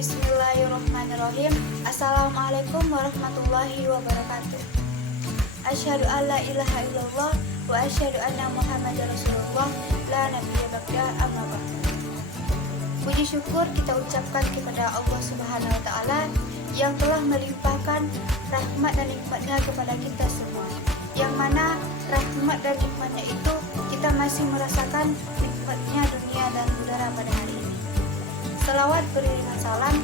Bismillahirrahmanirrahim. Assalamualaikum warahmatullahi wabarakatuh. Asyhadu alla ilaha illallah wa asyhadu anna Muhammadar Rasulullah la nabiyya ba'da amma ba'du. Puji syukur kita ucapkan kepada Allah Subhanahu wa taala yang telah melimpahkan rahmat dan nikmatnya kepada kita semua. Yang mana rahmat dan nikmatnya itu kita masih merasakan nikmatnya dunia dan udara pada hari ini. Salawat beriringan salam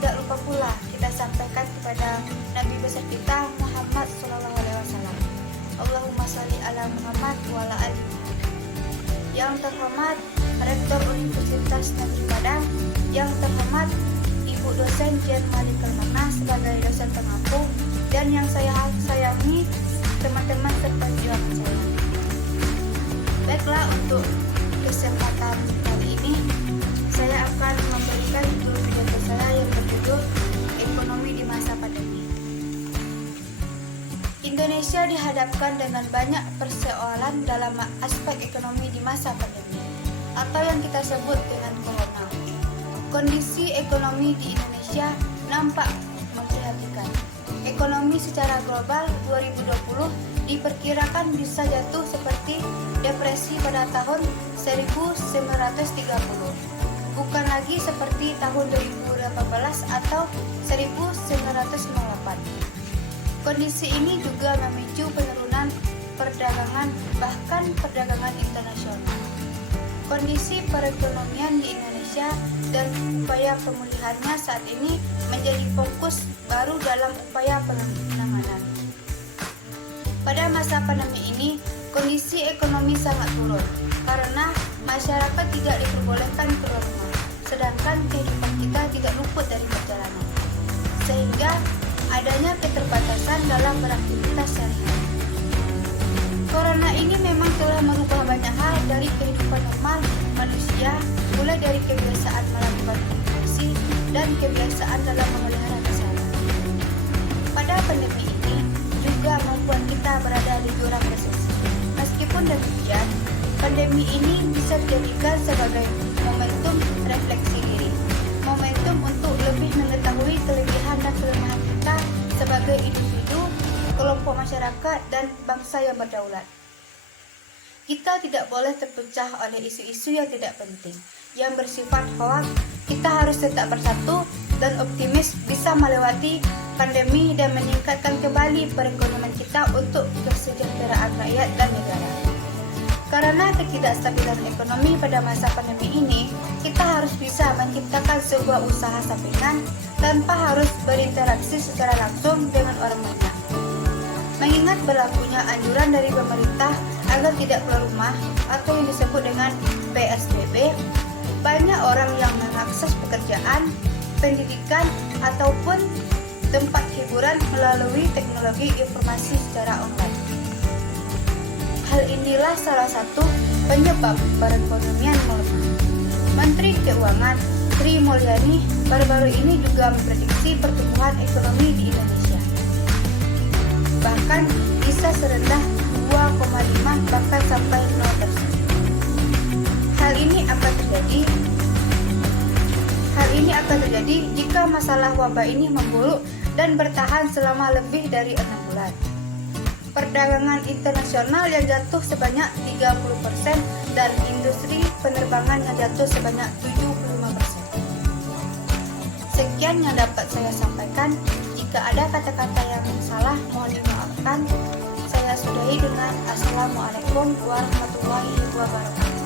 tidak lupa pula kita sampaikan kepada Nabi besar kita Muhammad SAW. Allahumma sholli ala Muhammad wa ala ali. Yang terhormat Rektor Universitas Negeri Padang, yang terhormat Ibu dosen Dian Malikal Mana sebagai dosen pengampu, dan yang saya sayangi teman-teman seperjuangan saya. Baiklah, untuk kesempatan kali ini saya akan memberikan judul video saya yang berjudul Ekonomi di Masa Pandemi. Indonesia dihadapkan dengan banyak persoalan dalam aspek ekonomi di masa pandemi, atau yang kita sebut dengan corona. Kondisi ekonomi di Indonesia nampak memprihatinkan. Ekonomi secara global 2020 diperkirakan bisa jatuh seperti depresi pada tahun 1930. Bukan lagi seperti tahun 2018 atau 1998. Kondisi ini juga memicu penurunan perdagangan, bahkan perdagangan internasional. Kondisi perekonomian di Indonesia dan upaya pemulihannya saat ini menjadi fokus baru dalam upaya penanganan. Pada masa pandemi ini, kondisi ekonomi sangat turun karena masyarakat tidak diperbolehkan keluar rumah, sedangkan kehidupan kita tidak luput dari perjalanan, sehingga adanya keterbatasan dalam beraktivitas sehari-hari. Corona ini memang telah merubah banyak hal dari kehidupan normal manusia, mulai dari kebiasaan melakukan interaksi dan kebiasaan dalam memelihara kesehatan. Pada pandemi ini juga membuat kita berada di jurang resesi. Meskipun demikian, pandemi ini bisa dijadikan sebagai momentum refleksi diri, momentum untuk lebih mengetahui kelebihan dan kelemahan kita sebagai individu, kelompok masyarakat, dan bangsa yang berdaulat. Kita tidak boleh terpecah oleh isu-isu yang tidak penting, yang bersifat hoaks. Kita harus tetap bersatu dan optimis bisa melewati pandemi dan meningkatkan kembali perekonomian kita untuk kesejahteraan rakyat dan negara. Karena ketidakstabilan ekonomi pada masa pandemi ini, kita harus bisa menciptakan sebuah usaha sampingan tanpa harus berinteraksi secara langsung dengan orang banyak. Mengingat berlakunya anjuran dari pemerintah agar tidak keluar rumah atau yang disebut dengan PSBB, banyak orang yang mengakses pekerjaan, pendidikan, ataupun tempat hiburan melalui teknologi informasi secara online. Hal inilah salah satu penyebab perekonomian melemah. Menteri Keuangan Sri Mulyani baru-baru ini juga memprediksi pertumbuhan ekonomi di Indonesia bahkan bisa serendah 2,5 bahkan sampai 0%. Hal ini akan terjadi jika masalah wabah ini memburuk dan bertahan selama lebih dari 6 bulan. Perdagangan internasional yang jatuh sebanyak 30% dan industri penerbangan yang jatuh sebanyak 75%. Sekian yang dapat saya sampaikan. Jika ada kata-kata yang salah, mohon dimaafkan. Saya sudahi dengan Assalamualaikum warahmatullahi wabarakatuh.